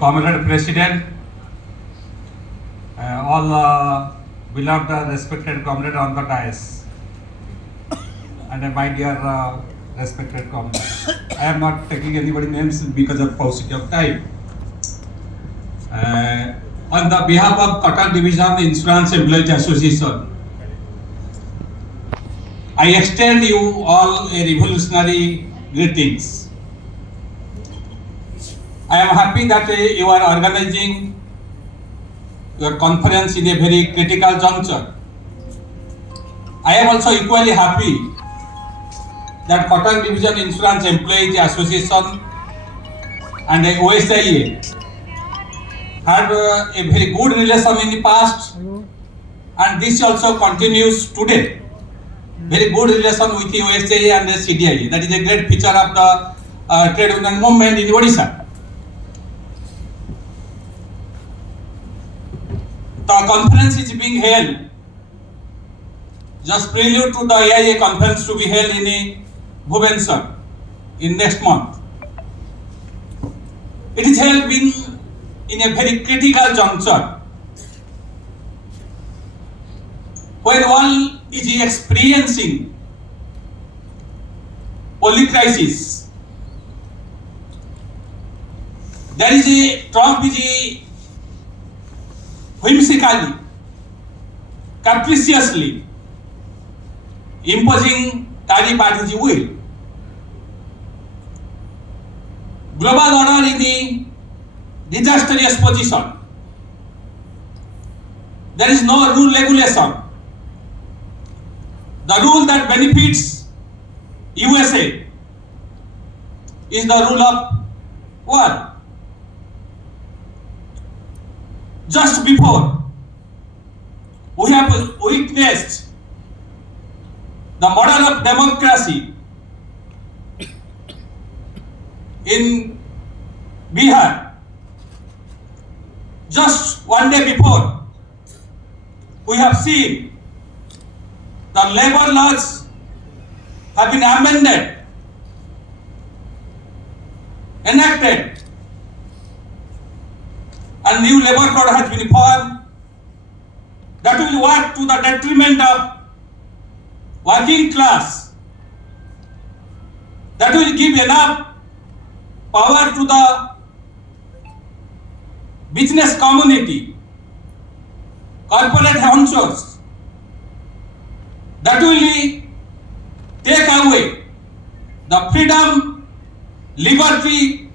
Comrade President, all beloved respected comrade on the dais, and my dear respected comrade. I am not taking anybody's names because of paucity of time. On the behalf of Cuttack Division Insurance Employees Association, I extend you all a revolutionary greetings. I am happy that you are organizing your conference in a very critical juncture. I am also equally happy that Cuttack Division Insurance Employees Association and the EZGIEA had a very good relation in the past, and this also continues today. Very good relation with the EZGIEA and the CDIA. That is a great feature of the trade union movement in Odisha. The conference is being held just prelude to the AIA conference to be held in Bhubaneswar in next month. It is held in a very critical juncture when one is experiencing holy crisis. There is a Trump is whimsically, capriciously imposing tariff at his will. Global order in the disastrous position. There is no rule regulation. The rule that benefits USA is the rule of war. Just before, we have witnessed the model of democracy in Bihar. Just one day before, we have seen the labor laws have been amended, enacted, and new labor code has been formed that will work to the detriment of working class, that will give enough power to the business community, corporate honchos, that will take away the freedom, liberty,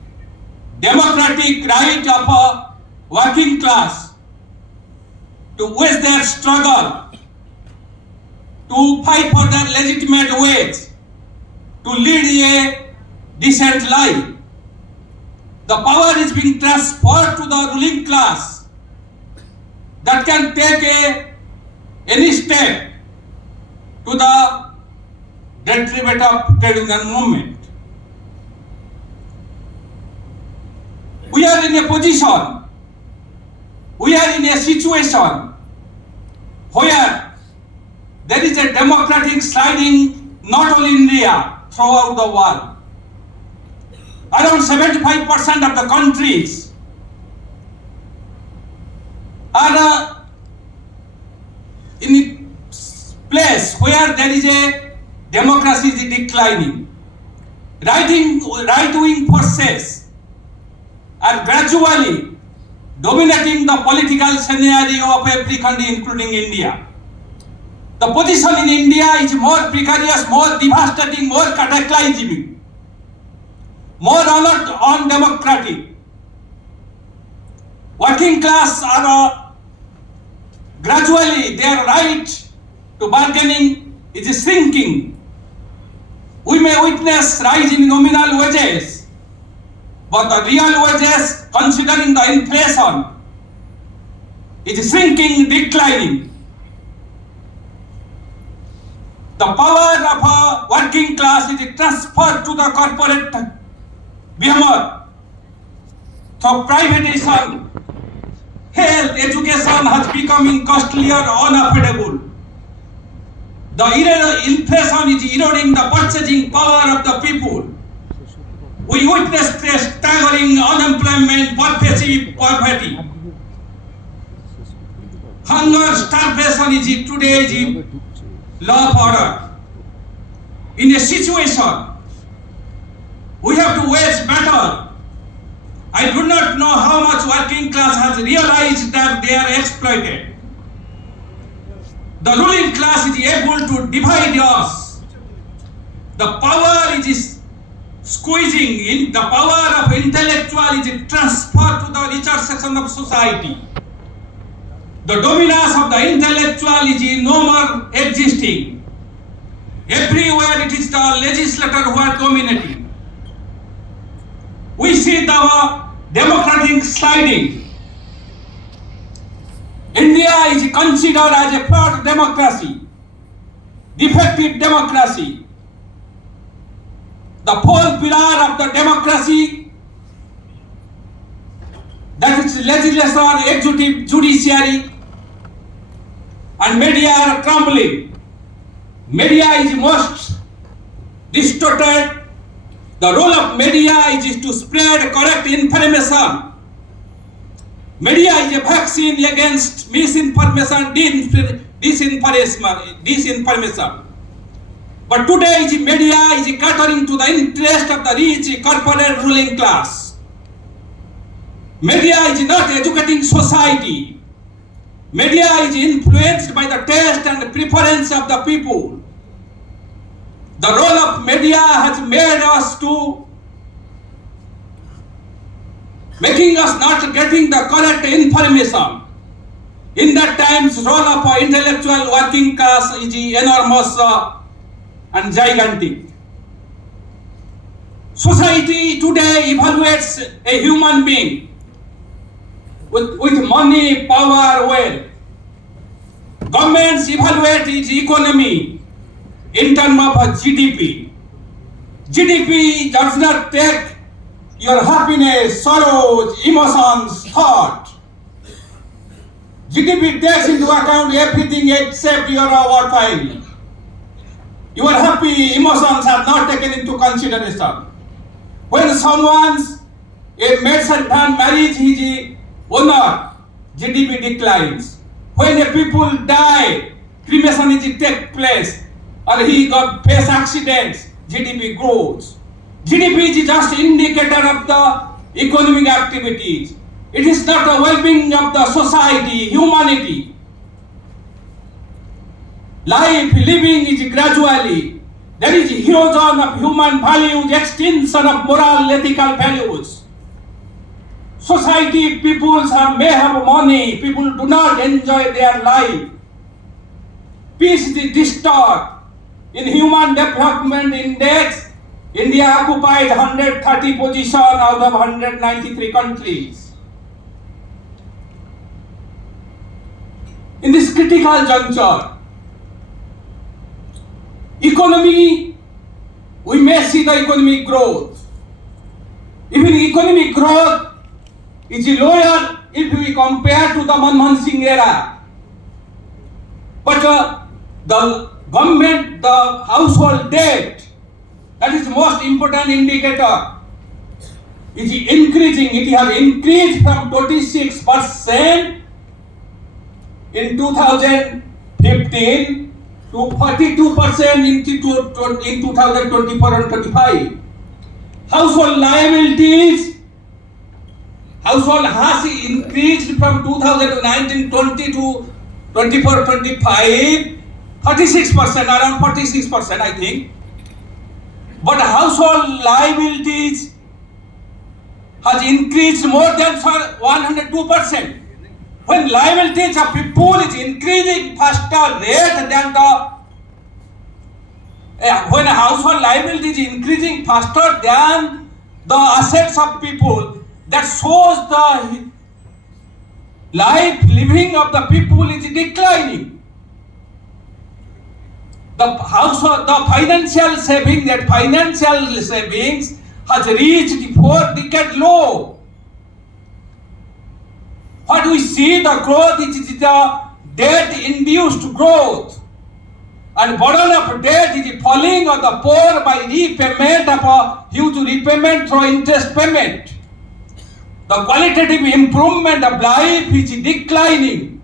democratic right of a working class to wage their struggle, to fight for their legitimate wage, to lead a decent life. The power is being transferred to the ruling class that can take any step to the detriment of trade union movement. We are in a position, we are in a situation where there is a democratic sliding not only in India, throughout the world. Around 75% of the countries are in a place where there is a democracy is declining. Right-wing forces are gradually dominating the political scenario of every country, including India. The position in India is more precarious, more devastating, more cataclysmic, more undemocratic. Working class are gradually, their right to bargaining is shrinking. We may witness rise in nominal wages, but the real wages, considering the inflation, is shrinking, declining. The power of a working class is transferred to the corporate behemoth through privatization. Health, education has becoming costlier, unaffordable. The inflation is eroding the purchasing power of the people. We witnessed a staggering unemployment, pervasive poverty. Hunger, starvation is today's law of order. In a situation, we have to wage battle. I do not know how much working class has realized that they are exploited. The ruling class is able to divide us. The power is squeezing in, the power of intellectual is transferred to the richer section of society. The dominance of the intellectual is no more existing. Everywhere it is the legislator who are dominating. We see the democratic sliding. India is considered as a flawed democracy, defective democracy. The fourth pillar of the democracy, that is legislature, executive, judiciary, and media are crumbling. Media is most distorted. The role of media is to spread correct information. Media is a vaccine against misinformation, disinformation. But today media is catering to the interest of the rich corporate ruling class. Media is not educating society. Media is influenced by the taste and preference of the people. The role of media has made us to making us not getting the correct information. In that times, role of intellectual working class is enormous and gigantic. Society today evaluates a human being with money, power, wealth. Governments evaluate its economy in terms of GDP. GDP does not take your happiness, sorrows, emotions, thought. GDP takes into account everything except your worthwhile. Your happy emotions are not taken into consideration. When someone's a medicine done marriage, his owner, GDP declines. When a people die, cremation is take place, or he got face accidents, GDP grows. GDP is just indicator of the economic activities. It is not a well-being of the society, humanity. Life, living is gradually. There is erosion of human values, extinction of moral, ethical values. Society, people may have money, people do not enjoy their life. Peace is disturbed. In Human Development Index, India occupies 130 position out of 193 countries. In this critical juncture, economy, we may see the economic growth. Even economic growth is lower if we compare to the Manmohan Singh era. But the government, the household debt, that is the most important indicator, is increasing. It has increased from 26% in 2015 to 42% in 2024 and 25. Household liabilities, household has increased from 2019-20 to 24-25, 36%, around 46%, I think. But household liabilities has increased more than 102%. When liabilities of people is increasing faster rate than when household liability is increasing faster than the assets of people, that shows the life living of the people is declining. The financial savings has reached 4-decade low. What we see, the growth is the debt-induced growth. and burden of debt is falling on the poor by repayment of a huge repayment through interest payment. The qualitative improvement of life is declining.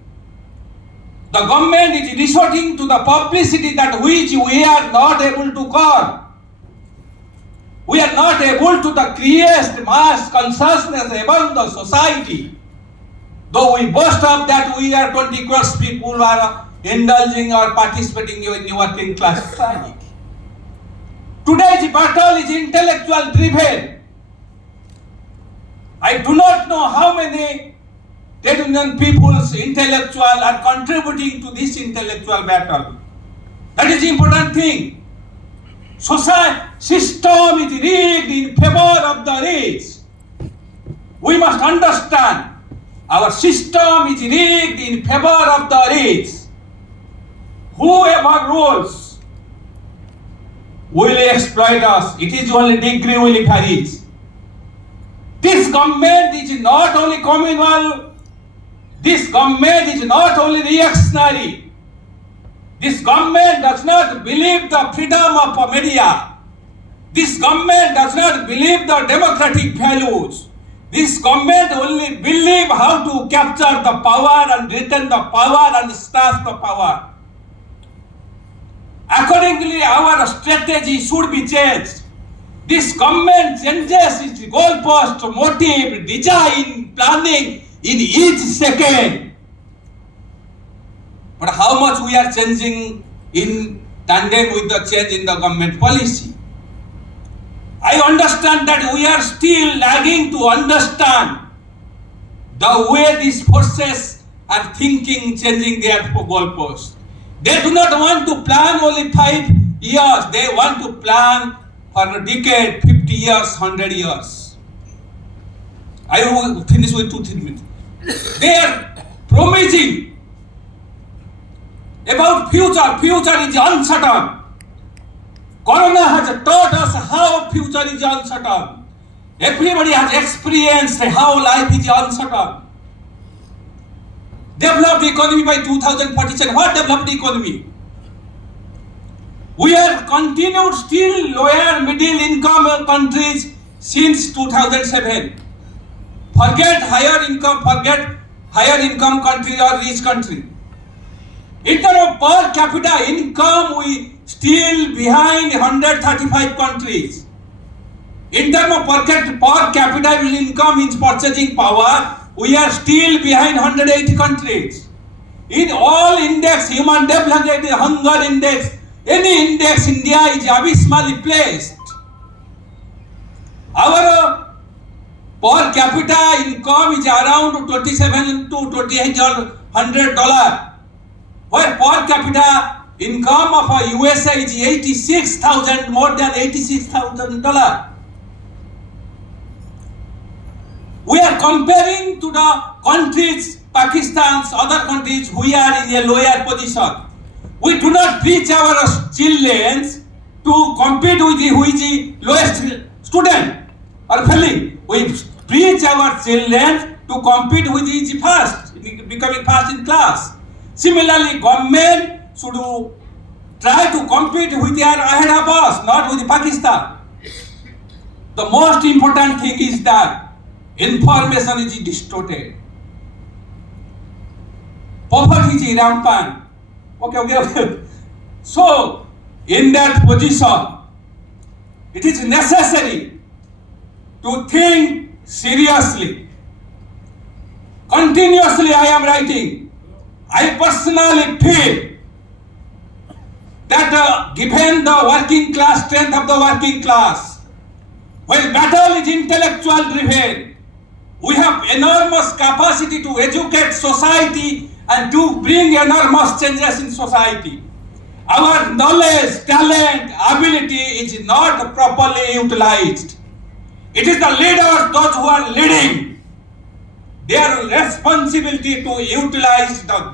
The government is resorting to the publicity that which we are not able to curb. We are not able to create mass consciousness among the society. Though we boast of that we are 20 crores people who are indulging or participating in the working class society. Today's battle is intellectual driven. I do not know how many trade union people's intellectual are contributing to this intellectual battle. That is the important thing. Society system is rigged in favor of the rich. We must understand our system is rigged in favor of the rich. Whoever rules will exploit us. It is only degree will vary. This government is not only communal. This government is not only reactionary. This government does not believe the freedom of media. This government does not believe the democratic values. This government only believe how to capture the power and retain the power and snatch the power. Accordingly, our strategy should be changed. This government changes its goalpost, motive, design, planning in each second. But how much we are changing in tandem with the change in the government policy? I understand that we are still lagging to understand the way these forces are thinking, changing their goalposts. They do not want to plan only 5 years. They want to plan for a decade, 50 years, 100 years. I will finish with 2-3 minutes. They are promising about future. Future is uncertain. Corona has taught us how future is uncertain. Everybody has experienced how life is uncertain. Developed economy by 2047. What developed economy? We have continued still lower middle income countries since 2007. Forget higher income country or rich country. In terms of per capita income, we still behind 135 countries. In terms of per capita income in purchasing power, we are still behind 180 countries. In all index, human development, hunger index, any index, India is abysmally placed. Our per capita income is around $27 to $2800, where per capita income of a USA is 86,000, more than $86,000. We are comparing to the countries, Pakistan's other countries, we are in a lower position. We do not teach our children to compete with the lowest student or failing. We teach our children to compete with the first, becoming first in class. Similarly, government should try to compete with their ahead of us, not with Pakistan. The most important thing is that information is distorted. Poverty is rampant. Okay. So, in that position, it is necessary to think seriously. Continuously I am writing. I personally feel that given the working class, strength of the working class, when battle is intellectual driven, we have enormous capacity to educate society and to bring enormous changes in society. Our knowledge, talent, ability is not properly utilized. It is the leaders, those who are leading, their responsibility to utilize the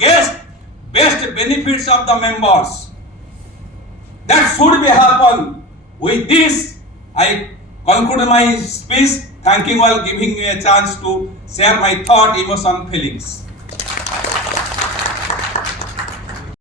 best benefits of the members. That should be happen. With this, I conclude my speech. Thank you all giving me a chance to share my thought, emotion, feelings.